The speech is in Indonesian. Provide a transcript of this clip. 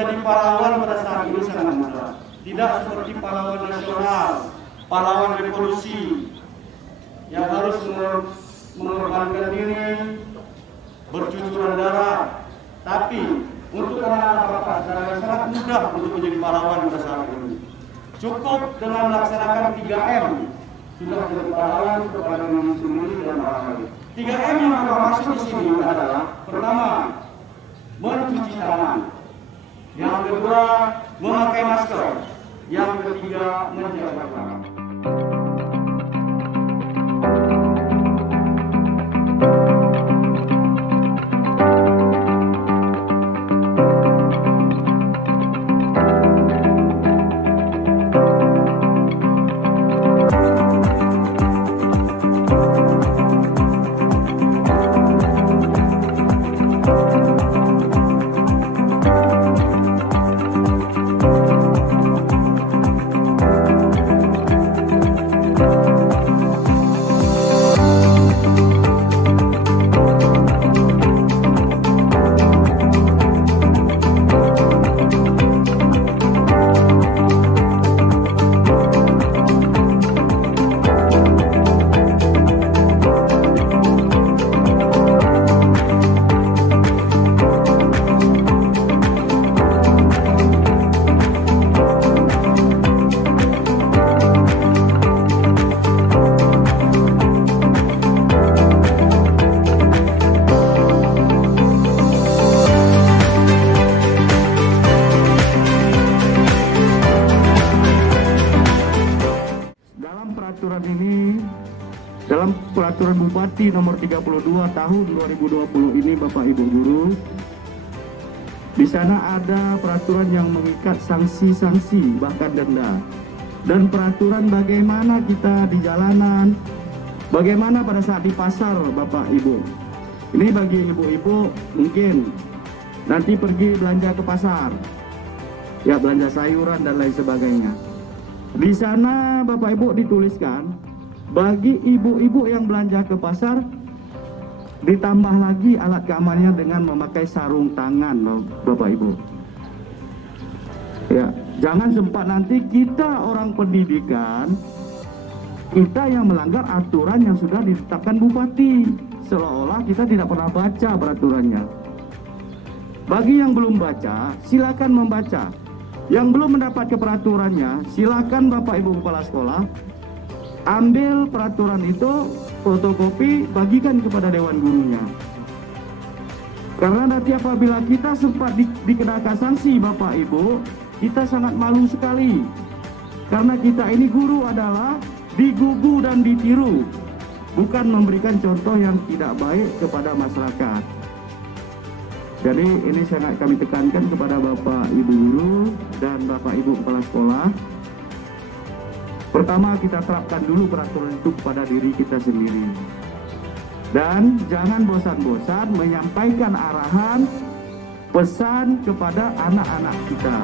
menjadi pahlawan pada saat ini sangat mudah. Tidak seperti pahlawan nasional, pahlawan revolusi yang harus mengorbankan diri, bercucuran darah. Tapi untuk anak-anak Bapak sangat mudah untuk menjadi pahlawan pada saat ini. Cukup dengan melaksanakan 3M sudah menjadi pahlawan kepada diri sendiri dan orang lain. 3M yang Bapak maksud di sini adalah pertama, mencuci tangan. Yang kedua, memakai masker. Yang ketiga, menjaga jarak. Dalam peraturan Bupati nomor 32 tahun 2020 ini Bapak Ibu Guru, di sana ada peraturan yang mengikat sanksi-sanksi bahkan denda, dan peraturan bagaimana kita di jalanan, bagaimana pada saat di pasar Bapak Ibu. Ini bagi ibu-ibu mungkin nanti pergi belanja ke pasar, ya belanja sayuran dan lain sebagainya. Di sana Bapak Ibu dituliskan, bagi ibu-ibu yang belanja ke pasar, ditambah lagi alat keamanannya dengan memakai sarung tangan, loh, Bapak Ibu. Ya, jangan sempat nanti kita orang pendidikan, kita yang melanggar aturan yang sudah ditetapkan Bupati, seolah-olah kita tidak pernah baca peraturannya. Bagi yang belum baca, silakan membaca. Yang belum mendapat peraturannya, silakan Bapak Ibu Kepala Sekolah ambil peraturan itu, fotokopi, bagikan kepada Dewan Gurunya. Karena nanti apabila kita sempat dikenakan sanksi Bapak Ibu, kita sangat malu sekali. Karena kita ini guru adalah digugu dan ditiru, bukan memberikan contoh yang tidak baik kepada masyarakat. Jadi ini sangat kami tekankan kepada Bapak Ibu Guru dan Bapak Ibu Kepala Sekolah. Pertama, kita terapkan dulu peraturan itu pada diri kita sendiri. Dan jangan bosan-bosan menyampaikan arahan, pesan kepada anak-anak kita.